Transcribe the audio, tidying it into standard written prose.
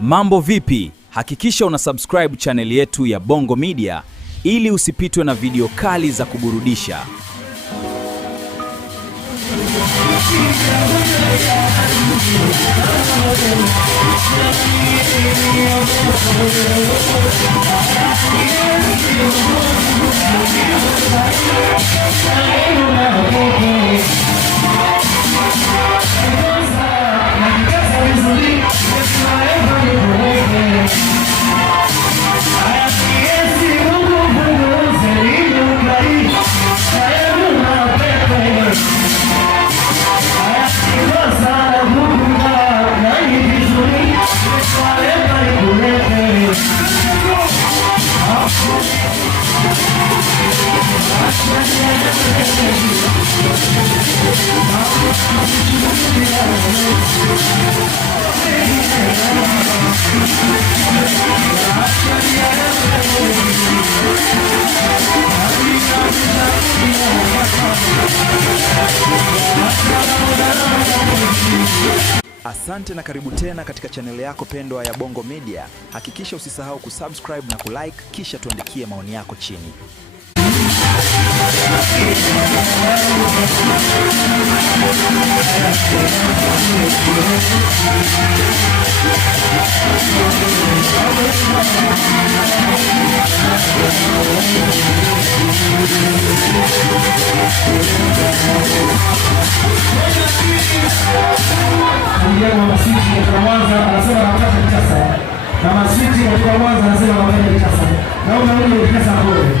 Mambo vipi? Hakikisha una subscribe channel yetu ya Bongo Media ili usipitwe na video kali za kuburudisha. Asante na karibu tena katika channel yako pendwa ya Bongo Media. Hakikisha usisahau kusubscribe na kulike, kisha tuandikie maoni yako chini. Mama Switi kutoka Mwanza anasema anataka kitasa. Mama Switi kutoka Mwanza anasema anataka kitasa. Naomba mimi kitasa bure.